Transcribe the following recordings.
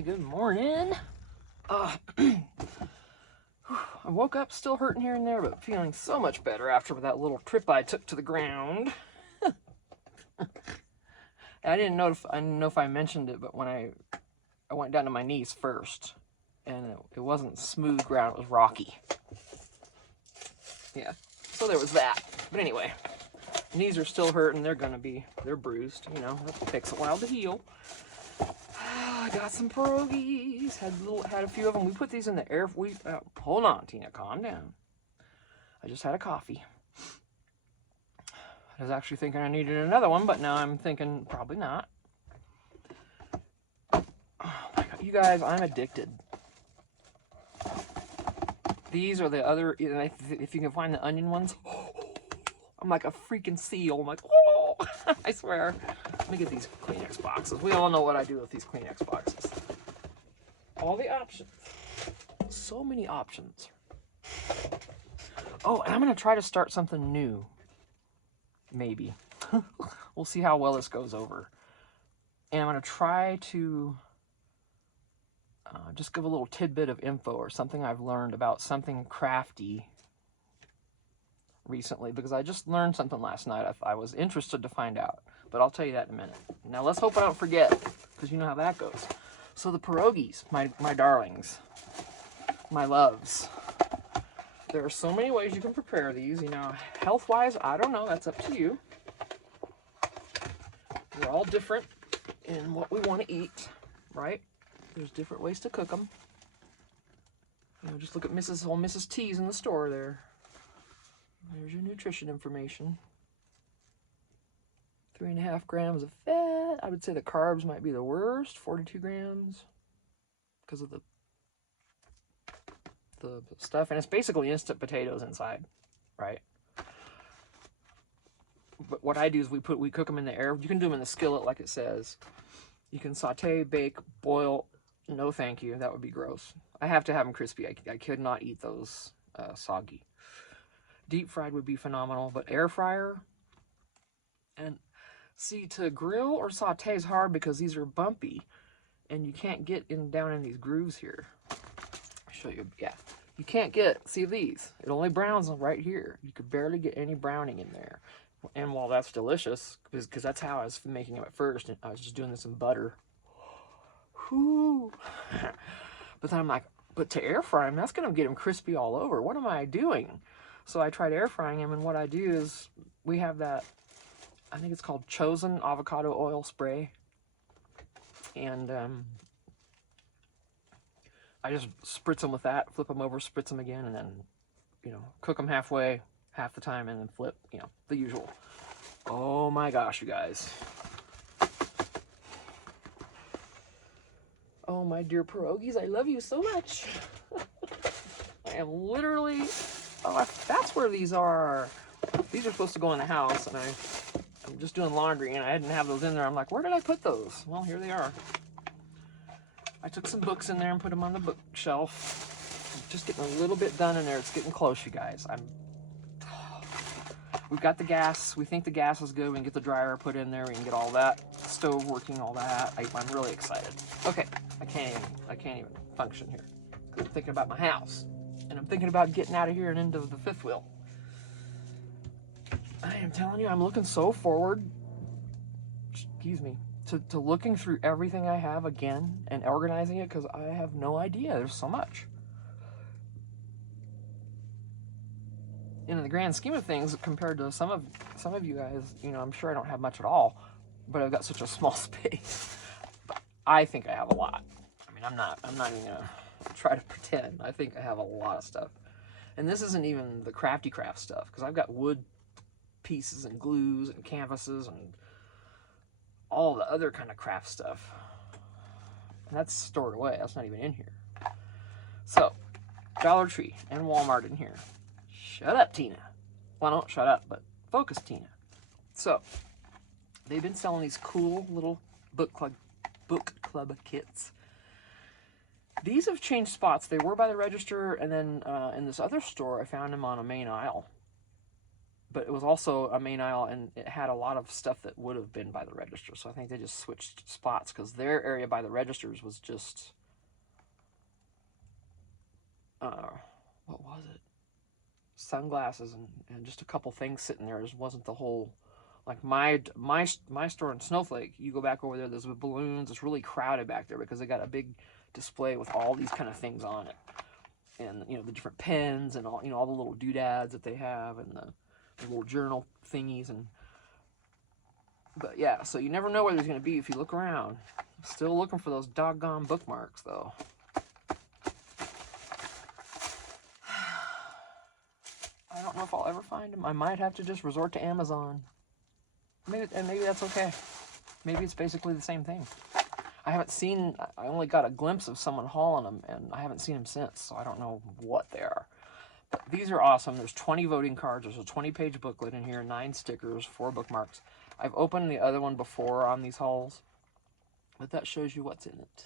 Hi, good morning. I woke up still hurting here and there, but feeling so much better after that little trip I took to the ground. I didn't know if I mentioned it, but when I went down to my knees first, and it wasn't smooth ground, it was rocky. Yeah, so there was that. But anyway, knees are still hurting. They're bruised. You know, that takes a while to heal. I got some pierogies. Had a few of them. We put these in the air. Hold on, Tina, calm down. I just had a coffee. I was actually thinking I needed another one, but now I'm thinking probably not. Oh my God, you guys, I'm addicted. These are the other, if you can find the onion ones, I'm like a freaking seal. I'm like, oh, I swear. Let me get these Kleenex boxes. We all know what I do with these Kleenex boxes. All the options. So many options. Oh, and I'm going to try to start something new. Maybe. We'll see how well this goes over. And I'm going to try to just give a little tidbit of info or something I've learned about something crafty recently, because I just learned something last night I was interested to find out. But I'll tell you that in a minute. Now let's hope I don't forget, because you know how that goes. So the pierogies, my darlings, my loves. There are so many ways you can prepare these. You know, health-wise, I don't know. That's up to you. We're all different in what we want to eat, right? There's different ways to cook them. You know, just look at Mrs. T's in the store there. There's your nutrition information. 3.5 grams of fat. I would say the carbs might be the worst. 42 grams because of the stuff, and it's basically instant potatoes inside, right? But what I do is we cook them in the air. You can do them in the skillet like it says. You can saute, bake, boil. No thank you, that would be gross. I have to have them crispy. I could not eat those soggy. Deep fried would be phenomenal, but air fryer, and see, to grill or saute is hard because these are bumpy and you can't get down in these grooves here. I'll show you. Yeah, you can't see these. It only browns right here. You could barely get any browning in there. And while that's delicious, because that's how I was making them at first, and I was just doing this in butter. Whoo. But then I'm like, but to air fry them, that's going to get them crispy all over. What am I doing? So I tried air frying them, and what I do is we have that, I think it's called Chosen avocado oil spray. And I just spritz them with that, flip them over, spritz them again, and then, you know, cook them half the time, and then flip, you know, the usual. Oh my gosh, you guys. Oh, my dear pierogies, I love you so much. I am literally, that's where these are. These are supposed to go in the house, and I'm just doing laundry, and I didn't have those in there. I'm like, where did I put those? Well, here they are. I took some books in there and put them on the bookshelf. Just getting a little bit done in there. It's getting close, you guys. We've got the gas. We think the gas is good. We can get the dryer put in there. We can get all that stove working, all that. I'm really excited. Okay, I can't even function here. I'm thinking about my house, and I'm thinking about getting out of here and into the fifth wheel. I am telling you, I'm looking so forward, excuse me, to looking through everything I have again and organizing it, because I have no idea. There's so much. In the grand scheme of things, compared to some of you guys, you know, I'm sure I don't have much at all, but I've got such a small space. But I think I have a lot. I mean, I'm not even gonna try to pretend. I think I have a lot of stuff. And this isn't even the crafty craft stuff, because I've got wood pieces and glues and canvases and all the other kind of craft stuff. And that's stored away. That's not even in here. So, Dollar Tree and Walmart in here. Shut up, Tina. Well, don't shut up, but focus, Tina. So, they've been selling these cool little book club kits. These have changed spots. They were by the register, and then in this other store, I found them on a main aisle. but it was also a main aisle, and it had a lot of stuff that would have been by the register. So I think they just switched spots because their area by the registers was just, what was it? Sunglasses and just a couple things sitting there. It wasn't the whole, like my store in Snowflake. You go back over there, there's balloons. It's really crowded back there because they got a big display with all these kind of things on it, and you know, the different pens and all, you know, all the little doodads that they have, and the little journal thingies. And but yeah, so you never know where there's going to be if you look around. Still looking for those doggone bookmarks though. I don't know if I'll ever find them. I might have to just resort to Amazon. Maybe that's okay. Maybe it's basically the same thing. I only got a glimpse of someone hauling them, and I haven't seen them since, so I don't know what they are. But these are awesome. There's 20 voting cards. There's a 20-page booklet in here, 9 stickers, 4 bookmarks. I've opened the other one before on these hauls, but that shows you what's in it.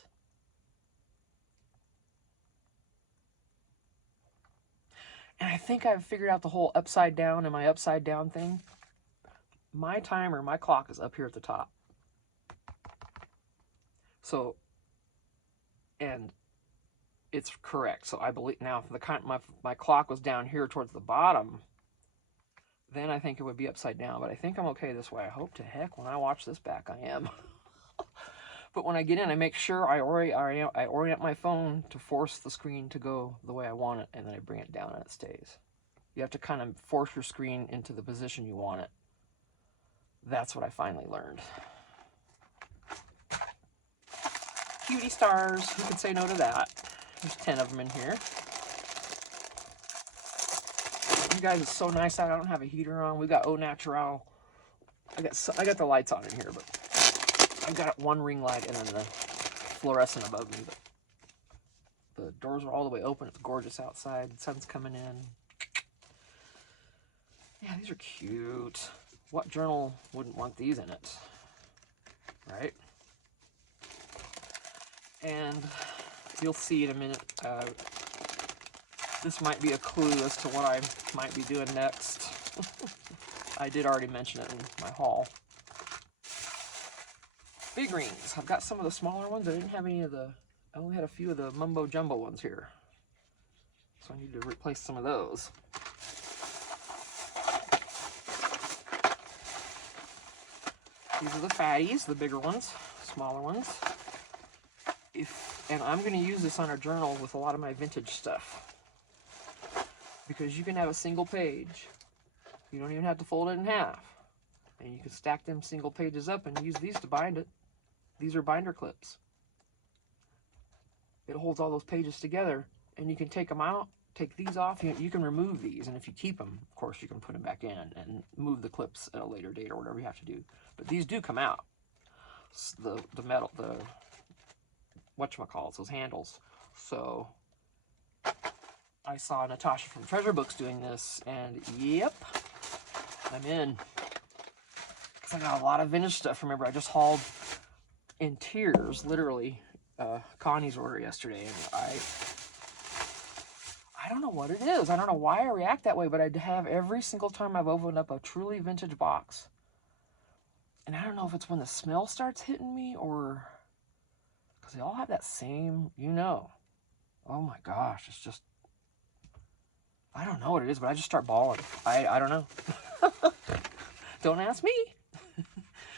And I think I've figured out the whole upside down and my upside down thing. My timer, my clock is up here at the top. So, and it's correct. So I believe now, if my clock was down here towards the bottom, then I think it would be upside down. But I think I'm okay this way. I hope to heck when I watch this back I am. But when I get in, I make sure I orient my phone to force the screen to go the way I want it, and then I bring it down and it stays. You have to kind of force your screen into the position you want it. That's what I finally learned. Cutie stars. Who could say no to that? There's 10 of them in here. You guys, it's so nice out. I don't have a heater on. We got au natural. I got the lights on in here, but I've got one ring light and then the fluorescent above me. But the doors are all the way open. It's gorgeous outside. The sun's coming in. Yeah, these are cute. What journal wouldn't want these in it? Right? And you'll see in a minute, this might be a clue as to what I might be doing next. I did already mention it in my haul. Big rings. I've got some of the smaller ones. I didn't have any of I only had a few of the mumbo jumbo ones here. So I need to replace some of those. These are the fatties, the bigger ones, smaller ones. And I'm going to use this on a journal with a lot of my vintage stuff. Because you can have a single page. You don't even have to fold it in half. And you can stack them single pages up and use these to bind it. These are binder clips. It holds all those pages together, and you can take them out, take these off. You can remove these, and if you keep them, of course, you can put them back in and move the clips at a later date or whatever you have to do. But these do come out. The metal, whatchamacallits, those handles. So I saw Natasha from Treasure Books doing this, and yep, I'm in. Because I got a lot of vintage stuff. Remember, I just hauled in tears, literally, Connie's order yesterday, and I don't know what it is. I don't know why I react that way, but I have every single time I've opened up a truly vintage box. And I don't know if it's when the smell starts hitting me or... because they all have that same, Oh my gosh, it's just... I don't know what it is, but I just start bawling. I don't know. Don't ask me.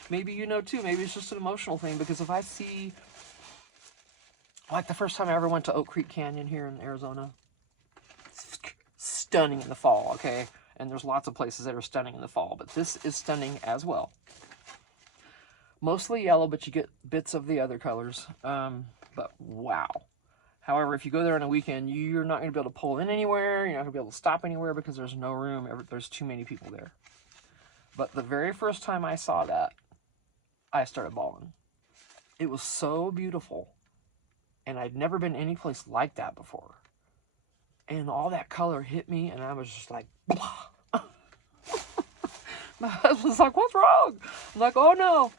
Maybe you know too. Maybe it's just an emotional thing, because if I see... like the first time I ever went to Oak Creek Canyon here in Arizona. Stunning in the fall, okay? And there's lots of places that are stunning in the fall, but this is stunning as well. Mostly yellow, but you get bits of the other colors. But wow. However, if you go there on a weekend, you're not going to be able to pull in anywhere. You're not going to be able to stop anywhere because there's no room. There's too many people there. But the very first time I saw that, I started bawling. It was so beautiful. And I'd never been any place like that before. And all that color hit me, and I was just like, blah. My husband's like, what's wrong? I'm like, oh no.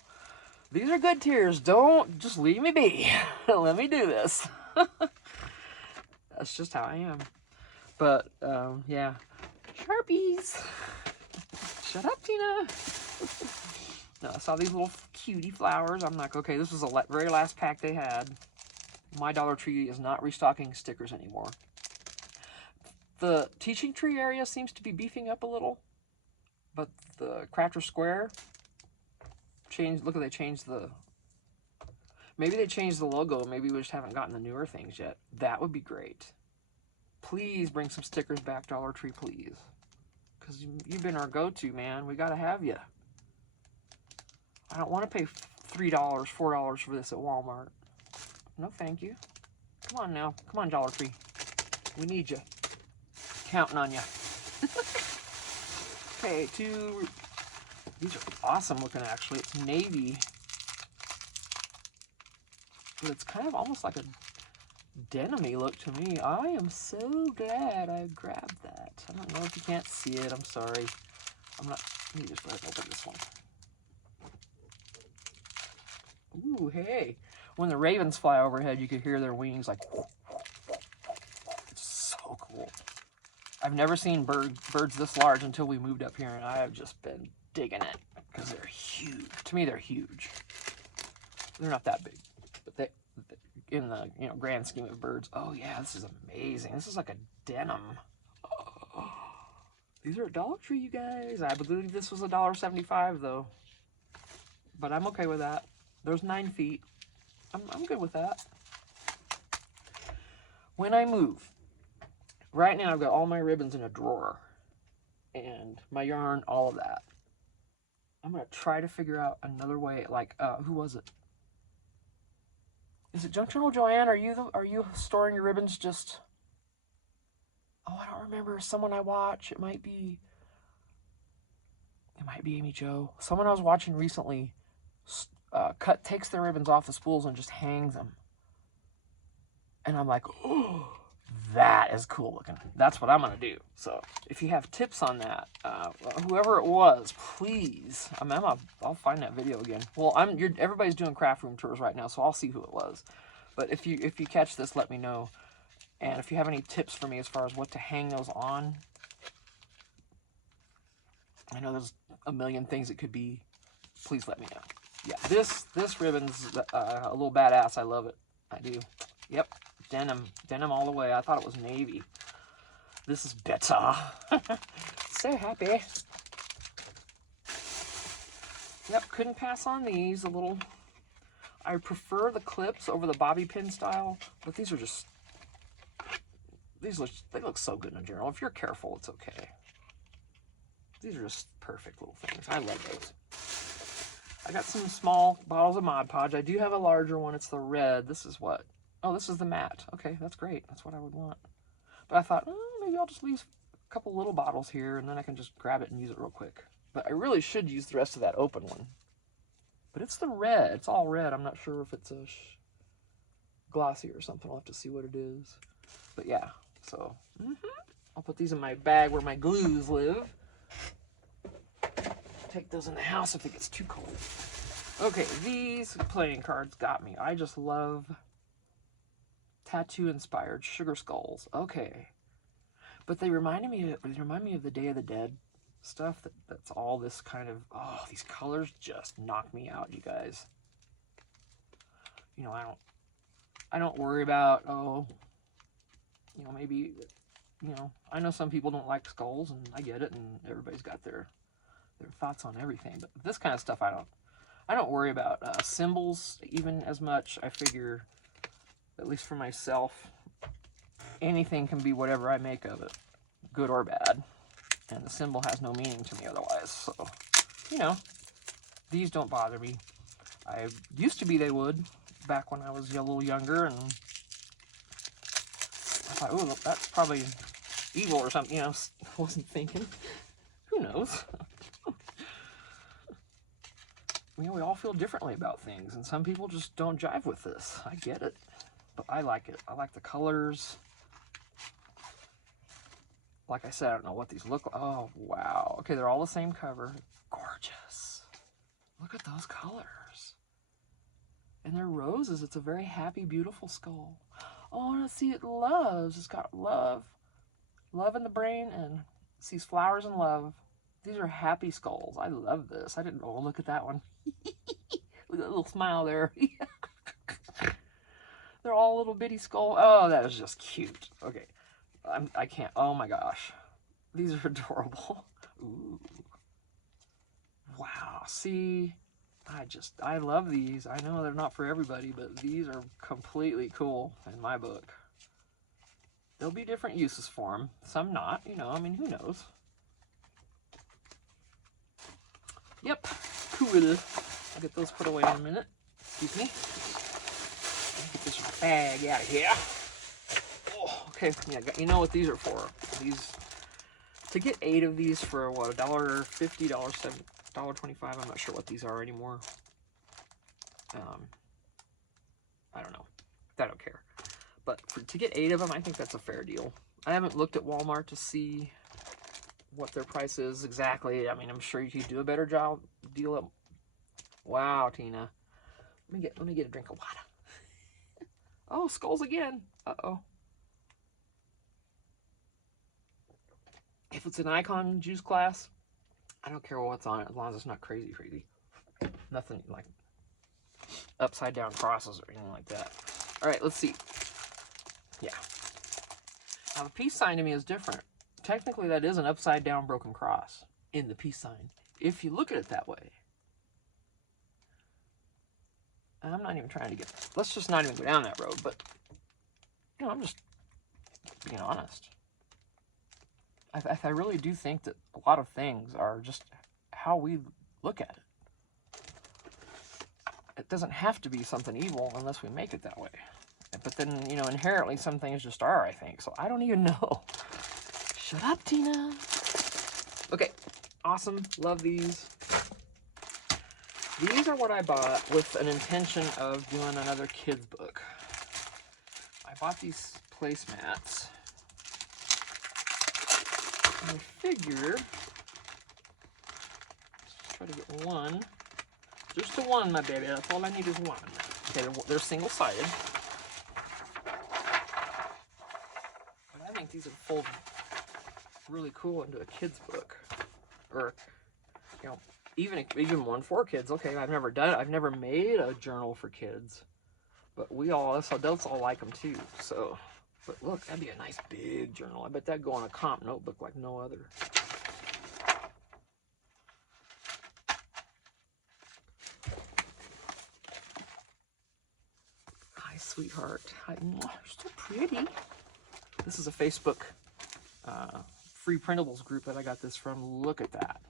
These are good tears. Don't just leave me be. Let me do this. That's just how I am. But, yeah. Sharpies. Shut up, Tina. No, I saw these little cutie flowers. I'm like, okay, this was the very last pack they had. My Dollar Tree is not restocking stickers anymore. The teaching tree area seems to be beefing up a little, but the Crafter Square changed. Look, they changed the. Maybe they changed the logo. Maybe we just haven't gotten the newer things yet. That would be great. Please bring some stickers back, Dollar Tree, please. Because you've been our go-to, man. We got to have you. I don't want to pay $3, $4 for this at Walmart. No, thank you. Come on now. Come on, Dollar Tree. We need you. Counting on you. Okay, these are awesome looking, actually. It's navy. But it's kind of almost like a denim-y look to me. I am so glad I grabbed that. I don't know if you can't see it. I'm sorry. I'm not. Let me just go ahead and open this one. Ooh, hey. When the ravens fly overhead, you could hear their wings like. It's so cool. I've never seen birds this large until we moved up here, and I have just been digging it because they're huge. To me, they're huge. They're not that big, but they in the grand scheme of birds. Oh yeah, this is amazing. This is like a denim. Oh, these are at Dollar Tree, you guys. I believe this was $1.75 though, but I'm okay with that. There's 9 feet. I'm good with that. When I move, right now I've got all my ribbons in a drawer and my yarn, all of that. I'm gonna try to figure out another way. Like, who was it? Is it Junctional Joanne? Are you storing your ribbons just? Oh, I don't remember. Someone I watch. It might be Amy Jo. Someone I was watching recently takes their ribbons off the spools and just hangs them. And I'm like, oh, that is cool looking. That's what I'm gonna do. So if you have tips on that, whoever it was, please. I'll find that video again. Well, everybody's doing craft room tours right now, so I'll see who it was. But if you catch this, let me know. And if you have any tips for me as far as what to hang those on, I know there's a million things it could be. Please let me know. Yeah, this ribbon's a little badass. I love it. I do. Yep, denim all the way. I thought it was navy. This is better. So happy. Yep, couldn't pass on these. I prefer the clips over the bobby pin style, but these are just. They look so good in a journal. If you're careful, it's okay. These are just perfect little things. I love those. I got some small bottles of Mod Podge. I do have a larger one. It's the red. This is what? Oh, this is the matte. Okay, that's great. That's what I would want. But I thought, maybe I'll just leave a couple little bottles here, and then I can just grab it and use it real quick. But I really should use the rest of that open one. But it's the red. It's all red. I'm not sure if it's a glossy or something. I'll have to see what it is. But yeah, so I'll put these in my bag where my glues live. Take those in the house if it gets too cold. Okay, these playing cards got me. I just love tattoo-inspired sugar skulls. Okay, but they remind me of the Day of the Dead stuff. That's all this kind of. Oh, these colors just knock me out, you guys. I don't worry about maybe I know some people don't like skulls, and I get it, and everybody's got their thoughts on everything, but this kind of stuff I don't worry about. Symbols even as much. I figure, at least for myself, anything can be whatever I make of it, good or bad, and the symbol has no meaning to me otherwise. So these don't bother me. I used to be they would back when I was a little younger, and I thought, oh, that's probably evil or something. I wasn't thinking. Who knows? We all feel differently about things, and some people just don't jive with this. I get it, but I like it. I like the colors. Like I said, I don't know what these look like. Oh, wow. Okay, they're all the same cover. Gorgeous. Look at those colors. And they're roses. It's a very happy, beautiful skull. Oh, and I see it loves. It's got love. Love in the brain, and it sees flowers and love. These are happy skulls. I love this. I didn't, oh, look at that one. Look at that little smile there. They're all little bitty skull. Oh, that is just cute. Okay. I can't, oh my gosh. These are adorable. Ooh. Wow, see, I love these. I know they're not for everybody, but these are completely cool in my book. There'll be different uses for them. Some not, you know, I mean, who knows? Yep, cool. I'll get those put away in a minute. Excuse me. Get this bag out of here. Oh, okay, yeah, you know what these are for. These, to get 8 of these for what, $1.50, $7.25, I'm not sure what these are anymore. I don't know. I don't care. But to get 8 of them, I think that's a fair deal. I haven't looked at Walmart to see what their price is exactly. I mean, I'm sure you could do a better job deal up. Wow, Tina. Let me get a drink of water. Oh, skulls again. Uh-oh. If it's an icon juice class, I don't care what's on it as long as it's not crazy. Nothing like upside down crosses or anything like that. All right, let's see. Yeah. Now the peace sign to me is different. Technically that is an upside down broken cross in the peace sign, if you look at it that way. And I'm not even trying to get, let's just not even go down that road, but you know, I'm just being honest. I really do think that a lot of things are just how we look at it. It doesn't have to be something evil unless we make it that way. But then, you know, inherently some things just are, I think. So I don't even know. Shut up, Tina. Okay, awesome. Love these. These are what I bought with an intention of doing another kid's book. I bought these placemats. I figure, let's try to get one. Just the one, my baby. That's all I need is one. Okay, they're single-sided. But I think these would fold really cool into a kid's book. Or, you know, even one for kids. Okay, I've never made a journal for kids. But us adults all like them too, so. But look, that'd be a nice big journal. I bet that'd go on a comp notebook like no other. Hi, sweetheart. Hi. You're so pretty. This is a Facebook free printables group that I got this from. Look at that.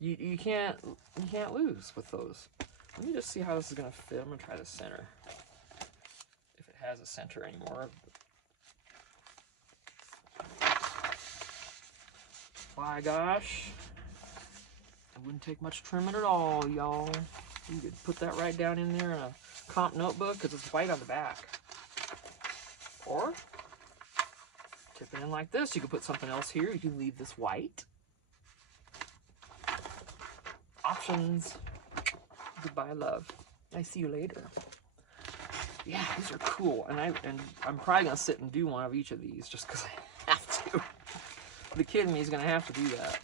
You can't lose with those. Let me just see how this is gonna fit. I'm gonna try the center. If it has a center anymore. My gosh. It wouldn't take much trimming at all, y'all. You could put that right down in there in a comp notebook because it's white on the back. Or tip it in like this. You could put something else here. You can leave this white. Options. Goodbye, love. I see you later. Yeah, these are cool, and I'm probably gonna sit and do one of each of these just because I have to. The kid in me is gonna have to do that.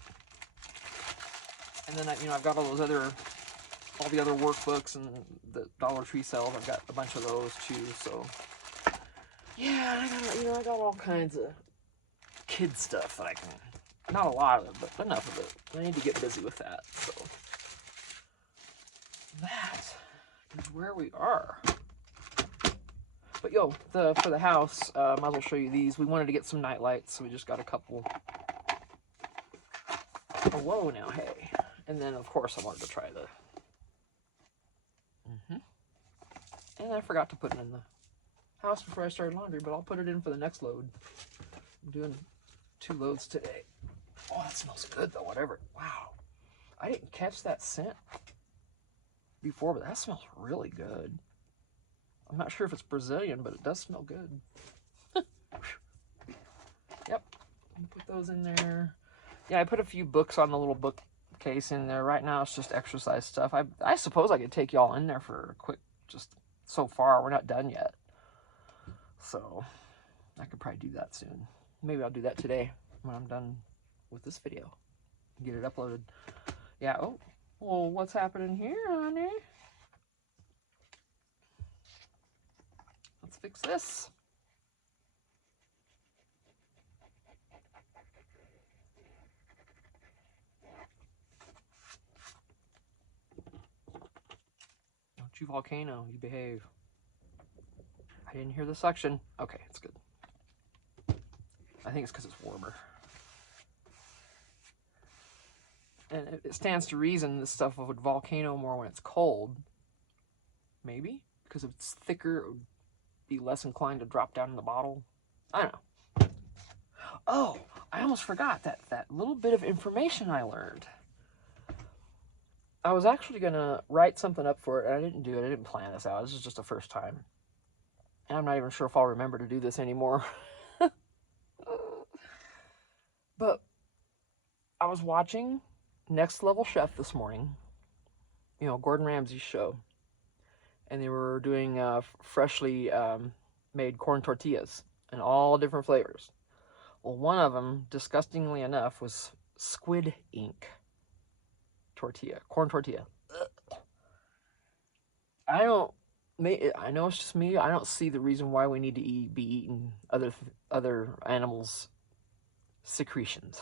And then I've got all the other workbooks and the Dollar Tree sales. I've got a bunch of those too. So yeah, I got all kinds of kid stuff that I can. Not a lot of it, but enough of it. I need to get busy with that. So that is where we are. But for the house, might as well show you these. We wanted to get some night lights, so we just got a couple. Oh, whoa, now, hey. And then, of course, I wanted to try the... And I forgot to put it in the house before I started laundry, but I'll put it in for the next load. I'm doing 2 loads today. Oh, that smells good, though, whatever. Wow. I didn't catch that scent before, but that smells really good. I'm not sure if it's Brazilian, but it does smell good. Yep. Put those in there. Yeah, I put a few books on the little bookcase in there. Right now, it's just exercise stuff. I suppose I could take y'all in there for a quick, just so far. We're not done yet. So, I could probably do that soon. Maybe I'll do that today when I'm done with this video. get it uploaded. Yeah, oh, well, what's happening here, honey? Let's fix this. Don't you volcano, you behave. I didn't hear the suction. Okay, it's good. I think it's because it's warmer. And it stands to reason this stuff would volcano more when it's cold. Maybe? Because if it's thicker, it would be less inclined to drop down in the bottle. I don't know. Oh, I almost forgot that little bit of information I learned. I was actually going to write something up for it, and I didn't do it. I didn't plan this out. This is just the first time. And I'm not even sure if I'll remember to do this anymore. But I was watching Next Level Chef this morning, you know, Gordon Ramsay's show, and they were doing freshly made corn tortillas in all different flavors. Well, one of them, disgustingly enough, was squid ink tortilla, corn tortilla. Ugh. I know it's just me. I don't see the reason why we need to be eating other animals' secretions.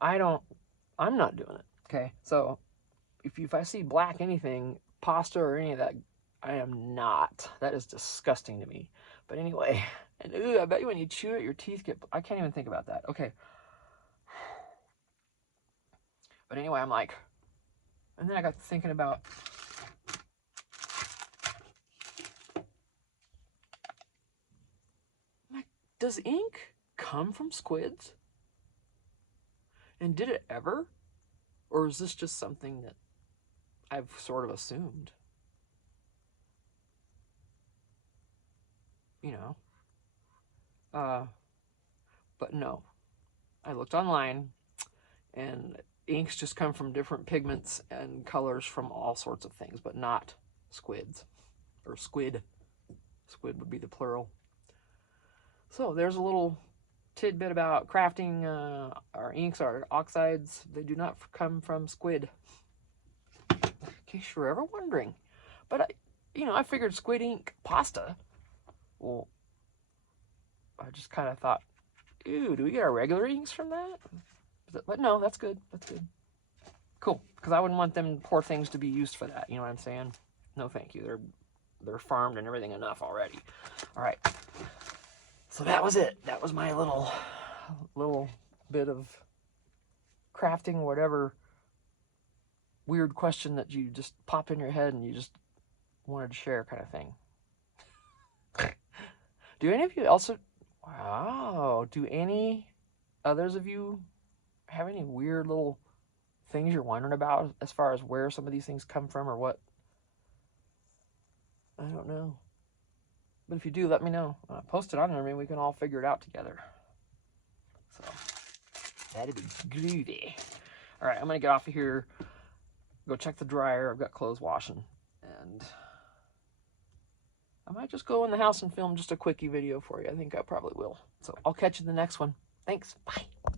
I'm not doing it. Okay, so if I see black anything, pasta or any of that, I am not. That is disgusting to me. But anyway, and ooh, I bet you when you chew it, your teeth get. I can't even think about that. Okay. But anyway, I'm like, and then I got thinking about. Like, does ink come from squids? And did it ever? Or is this just something that I've sort of assumed? You know? But no. I looked online, and inks just come from different pigments and colors from all sorts of things, but not squids. Or squid. Squid would be the plural. So there's a little tidbit about crafting our inks, our oxides. They do not come from squid. In case you're ever wondering. But, I figured squid ink pasta. Well, I just kind of thought, ew, do we get our regular inks from that? But no, that's good. That's good. Cool. Because I wouldn't want them poor things to be used for that. You know what I'm saying? No, thank you. They're farmed and everything enough already. All right. So that was it. That was my little bit of crafting, whatever weird question that you just popped in your head and you just wanted to share, kind of thing. Do any of you also? Wow. Do any others of you have any weird little things you're wondering about as far as where some of these things come from or what? I don't know. But if you do, let me know. Post it on there. Maybe we can all figure it out together. So, that'd be groovy. All right, I'm going to get off of here. Go check the dryer. I've got clothes washing. And I might just go in the house and film just a quickie video for you. I think I probably will. So, I'll catch you in the next one. Thanks. Bye.